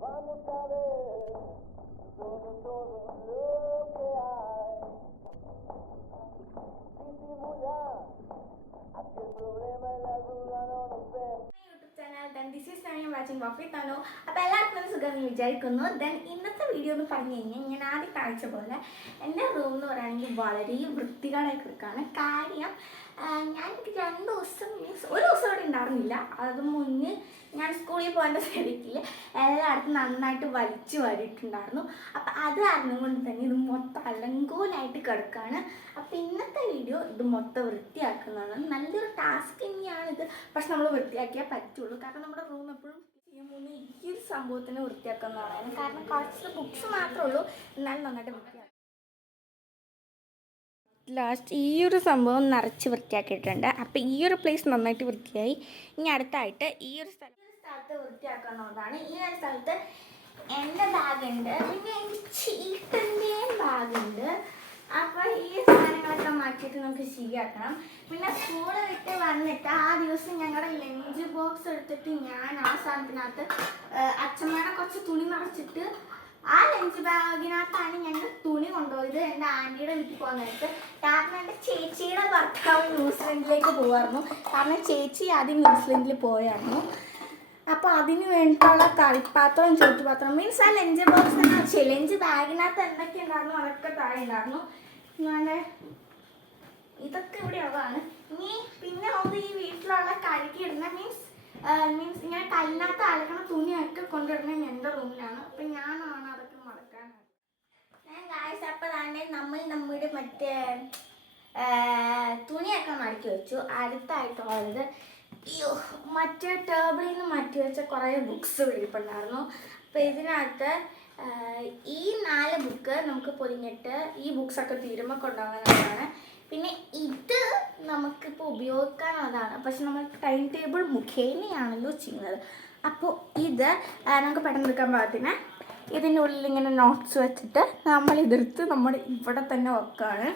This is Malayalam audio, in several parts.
Vamos a ver todo lo que hay. Disimular, así el problema y la duda no nos ven. YouTube channel then this is ഞാൻ വാച്ചിങ് കോഫി തന്നു. അപ്പോൾ എല്ലാവർക്കും സുഖം വിചാരിക്കുന്നു. ദെൻ ഇന്നത്തെ വീഡിയോ എന്ന് പറഞ്ഞു കഴിഞ്ഞാൽ ഞാൻ ആദ്യം കാഴ്ച പോലെ എൻ്റെ റൂം എന്ന് പറയുകയാണെങ്കിൽ വളരെ വൃത്തികേടായി കിടക്കുകയാണ്. കാര്യം ഞാൻ എനിക്ക് 2 ദിവസം മീൻസ് ഒരു ദിവസം ഇവിടെ ഉണ്ടായിരുന്നില്ല. അത് മുന്നേ ഞാൻ സ്കൂളിൽ പോകേണ്ട സ്ഥിതിക്ക് എല്ലായിടത്തും നന്നായിട്ട് വലിച്ചു വാരിയിട്ടുണ്ടായിരുന്നു. അപ്പം അത് കാരണം കൊണ്ട് തന്നെ ഇത് മൊത്തം അലങ്കോലായിട്ട് കിടക്കുകയാണ്. അപ്പോൾ ഇന്നത്തെ വീഡിയോ ഇത് മൊത്തം വൃത്തിയാക്കുന്നതാണ്. നല്ലൊരു ടാസ്ക് തന്നെയാണിത്. പക്ഷെ നമ്മൾ വൃത്തിയാക്കിയാൽ പറ്റുള്ളൂ. കാരണം നമ്മുടെ റൂം എപ്പോഴും ചെയ്യുമ്പോൾ ഈ ഒരു സംഭവത്തിന് വൃത്തിയാക്കുന്നതാണ്. കാരണം കുറച്ച് ബുക്സ് മാത്രമേ ഉള്ളൂ, എന്നാലും നന്നായിട്ട് വൃത്തിയാക്കും. ലാസ്റ്റ് ഈ ഒരു സംഭവം നിറച്ച് വൃത്തിയാക്കിയിട്ടുണ്ട്. അപ്പോൾ ഈ ഒരു പ്ലേസ് നന്നായിട്ട് വൃത്തിയായി. ഇനി അടുത്തായിട്ട് ഈ ഒരു സ്ഥലത്ത് വൃത്തിയാക്കാവുന്നതാണ്. ഈ ഒരു സ്ഥലത്ത് എൻ്റെ ബാഗുണ്ട്, പിന്നെ എനിക്ക് ചീട്ടൻ്റെയും ബാഗുണ്ട്. അപ്പോൾ ഈ സാധനങ്ങളൊക്കെ മാറ്റിയിട്ട് നമുക്ക് ശരിയാക്കണം. പിന്നെ സ്കൂള് വിട്ട് വന്നിട്ട് ആ ദിവസം ഞങ്ങളുടെ ലഞ്ച് ബോക്സ് എടുത്തിട്ട് ഞാൻ ആ സാധനത്തിനകത്ത് അച്ഛന്മാരെ കുറച്ച് തുണി നിറച്ചിട്ട് ആ ലഞ്ച് ബാഗിനകത്താണ് ഞങ്ങൾ തുണി കൊണ്ടുപോയത് എൻ്റെ ആൻറ്റിയുടെ വീട്ടിൽ പോകുന്നിടത്ത്. കാരണം എൻ്റെ ചേച്ചിയുടെ ഭർത്താവ് ന്യൂസിലൻഡിലേക്ക് പോകുമായിരുന്നു. കാരണം ചേച്ചി ആദ്യം ന്യൂസിലൻഡിൽ പോയായിരുന്നു. അപ്പോൾ അതിന് വേണ്ടിയിട്ടുള്ള കളിപ്പാത്രം ചോറ്റുപാത്രം മീൻസ് ആ ലഞ്ച് ബോക്സ് തന്നെ വെച്ചേ ലഞ്ച് ബാഗിനകത്ത് എന്തൊക്കെ ഉണ്ടായിരുന്നു അതൊക്കെ താഴെ ഉണ്ടായിരുന്നു. ഞാൻ ഇതൊക്കെ ഇവിടെ ഉള്ളതാണ്. ഇനി പിന്നെ ഒന്ന് ഈ വീട്ടിലുള്ള കഴുകിയിടുന്ന മീൻസ് ഇങ്ങനെ കല്ലിനകത്ത് അലക്കണ തുണിയൊക്കെ കൊണ്ടിടുന്നത് എൻ്റെ റൂമിലാണ്. അപ്പം ഞാനാണ് അതൊക്കെ മറക്കാനായിട്ട്. ഞാൻ ഗായ്സ് അപ്പോൾ തന്നെ നമ്മുടെ മറ്റേ തുണിയൊക്കെ മടക്കി വെച്ചു. അടുത്തായിട്ടുള്ളത് മറ്റേ ടേബിളിൽ നിന്ന് മാറ്റി വെച്ച കുറേ ബുക്സ് ഇരിപ്പുണ്ടായിരുന്നു. അപ്പോൾ ഇതിനകത്ത് ഈ 4 ബുക്ക് നമുക്ക് പൊതിഞ്ഞിട്ട് ഈ ബുക്സൊക്കെ തീരുമ്പോൾ കൊണ്ടുപോകുന്നതാണ്. പിന്നെ ഇത് നമുക്കിപ്പോൾ ഉപയോഗിക്കാനുള്ളതാണ്, പക്ഷെ നമ്മൾ ടൈം ടേബിൾ മുഖേനയാണല്ലോ ചെയ്യുന്നത്. അപ്പോൾ ഇത് നമുക്ക് പെട്ടെന്ന് എടുക്കാൻ പാകത്തിന് ഇതിൻ്റെ ഉള്ളിൽ ഇങ്ങനെ നോട്ട്സ് വെച്ചിട്ട് നമ്മൾ ഇതെടുത്ത് നമ്മൾ ഇവിടെ തന്നെ വെക്കുകയാണ്,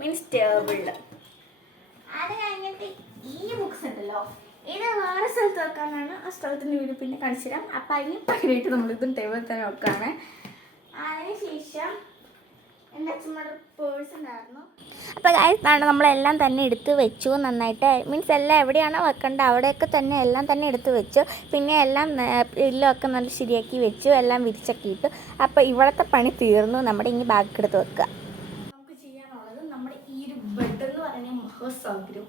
മീൻസ് ടേബിളിൽ. അത് കഴിഞ്ഞിട്ട് ഈ ബുക്സ് ഉണ്ടല്ലോ, ഇത് വേറെ സ്ഥലത്ത് വെക്കാനാണ്. ആ സ്ഥലത്തിൻ്റെ വീട് പിന്നെ കാണിച്ചു തരാം. അപ്പം അതിന് പകരമായിട്ട് നമ്മളിതും ടേബിളിൽ തന്നെ വെക്കുകയാണ്. അതിനുശേഷം എൻ്റെ അച്ഛന്മാരുടെ പേഴ്സ് ഉണ്ടായിരുന്നു. അപ്പോൾ ഗായ്സ് നമ്മളെല്ലാം തന്നെ എടുത്ത് വെച്ചു നന്നായിട്ട്. മീൻസ് എല്ലാം എവിടെയാണോ വെക്കേണ്ടത് അവിടെയൊക്കെ തന്നെ എല്ലാം തന്നെ എടുത്ത് വെച്ചു. പിന്നെ എല്ലാം എല്ലൊക്കെ നല്ല ശരിയാക്കി വെച്ചു, എല്ലാം വിരിച്ചൊക്കെ ഇട്ടു. അപ്പോൾ ഇവിടുത്തെ പണി തീർന്നു. നമ്മുടെ ഇനി ബാഗ് എടുത്ത് വെക്കുക. നമുക്ക് ചെയ്യാനുള്ളത് നമ്മുടെ ഈ ഒരു ബെഡ് എന്ന് പറയുന്ന മഹാസൗകര്യം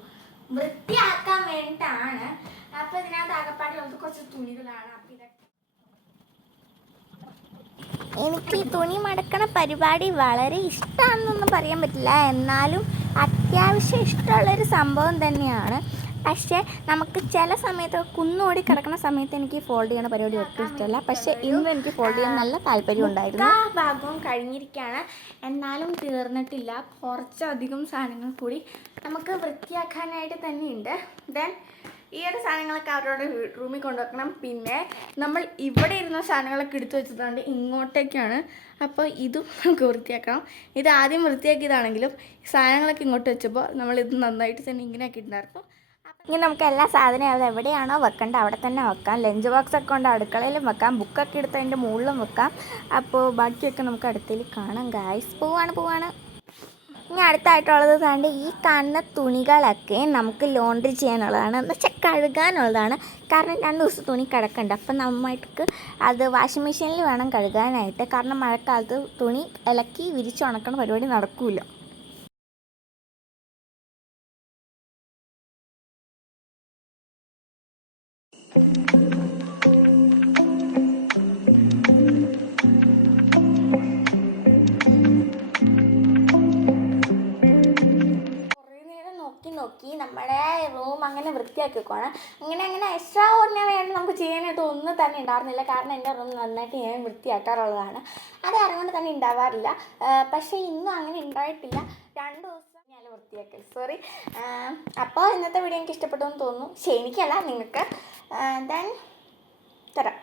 വൃത്തിയാക്കാൻ വേണ്ടിയിട്ടാണ്. അപ്പോൾ ഇതിനകത്ത് ആകപ്പാടുള്ളത് കുറച്ച് തുണികളാണ്. അപ്പോൾ ഇതൊക്കെ എനിക്ക് ഈ തുണി മടക്കണ പരിപാടി വളരെ ഇഷ്ടമാണെന്നൊന്നും പറയാൻ പറ്റില്ല, എന്നാലും അത്യാവശ്യം ഇഷ്ടമുള്ളൊരു സംഭവം തന്നെയാണ്. പക്ഷേ നമുക്ക് ചില സമയത്ത് കുന്നോടി കിടക്കുന്ന സമയത്ത് എനിക്ക് ഫോൾഡ് ചെയ്യണ പരിപാടി ഒട്ടും ഇഷ്ടമല്ല. പക്ഷേ ഇന്ന് എനിക്ക് ഫോൾഡ് ചെയ്യാൻ നല്ല താല്പര്യം ഉണ്ടായിരുന്നു. ആ ഭാഗവും കഴിഞ്ഞിരിക്കുകയാണ്, എന്നാലും തീർന്നിട്ടില്ല. കുറച്ചധികം സാധനങ്ങൾ കൂടി നമുക്ക് വൃത്തിയാക്കാനായിട്ട് തന്നെയുണ്ട്. ദെൻ ഈ ഒരു സാധനങ്ങളൊക്കെ അവരുടെ റൂമിൽ കൊണ്ടുവെക്കണം. പിന്നെ നമ്മൾ ഇവിടെ ഇരുന്ന സാധനങ്ങളൊക്കെ എടുത്തു വെച്ചിട്ടുണ്ട് ഇങ്ങോട്ടേക്കാണ്. അപ്പോൾ ഇതും നമുക്ക് വൃത്തിയാക്കണം. ഇത് ആദ്യം വൃത്തിയാക്കിയതാണെങ്കിലും സാധനങ്ങളൊക്കെ ഇങ്ങോട്ട് വെച്ചപ്പോൾ നമ്മളിത് നന്നായിട്ട് തന്നെ ഇങ്ങനെ ആക്കിയിട്ടുണ്ടായിരുന്നു. ഇനി നമുക്ക് എല്ലാ സാധനവും അത് എവിടെയാണോ വെക്കേണ്ടത് അവിടെ തന്നെ വെക്കാം. ലഞ്ച് ബോക്സൊക്കെ കൊണ്ട് അടുക്കളയിലും വെക്കാം, ബുക്കൊക്കെ എടുത്ത് അതിൻ്റെ മുകളിലും വെക്കാം. അപ്പോൾ ബാക്കിയൊക്കെ നമുക്ക് അടുത്തതിൽ കാണാം. ഗായ്സ് പോവാണ്. ഇനി അടുത്തായിട്ടുള്ളത് താണ്ട് ഈ കാണുന്ന തുണികളൊക്കെ നമുക്ക് ലോണ്ട്രി ചെയ്യാനുള്ളതാണ്, എന്ന് വെച്ചാൽ കഴുകാനുള്ളതാണ്. കാരണം 2 ദിവസം തുണി കിടക്കണ്ട. അപ്പം നമ്മൾക്ക് അത് വാഷിംഗ് മെഷീനിൽ വേണം കഴുകാനായിട്ട്. കാരണം മഴക്കാലത്ത് തുണി ഇളക്കി വിരിച്ചുണക്കണ പരിപാടി നടക്കില്ല. നോക്കി നമ്മുടെ റൂം അങ്ങനെ വൃത്തിയാക്കി വെക്കുവാണ്. അങ്ങനെ എക്സ്ട്രാ ഓർഡിനറി ആയിട്ട് നമുക്ക് ചെയ്യാനായിട്ട് ഒന്നും തന്നെ ഉണ്ടായിരുന്നില്ല. കാരണം എൻ്റെ റൂം നന്നായിട്ട് ഞാൻ വൃത്തിയാക്കാറുള്ളതാണ്. അത് അറിവുകൊണ്ട് തന്നെ ഉണ്ടാവാറില്ല. പക്ഷേ ഇന്നും അങ്ങനെ ഉണ്ടായിട്ടില്ല. 2 ദിവസം ഞാൻ വൃത്തിയാക്കൽ സോറി. അപ്പോൾ ഇന്നത്തെ വീഡിയോ എനിക്ക് ഇഷ്ടപ്പെട്ടു എന്ന് തോന്നുന്നു. പക്ഷേ എനിക്കല്ല, നിങ്ങൾക്ക്. ദെൻ തരാം.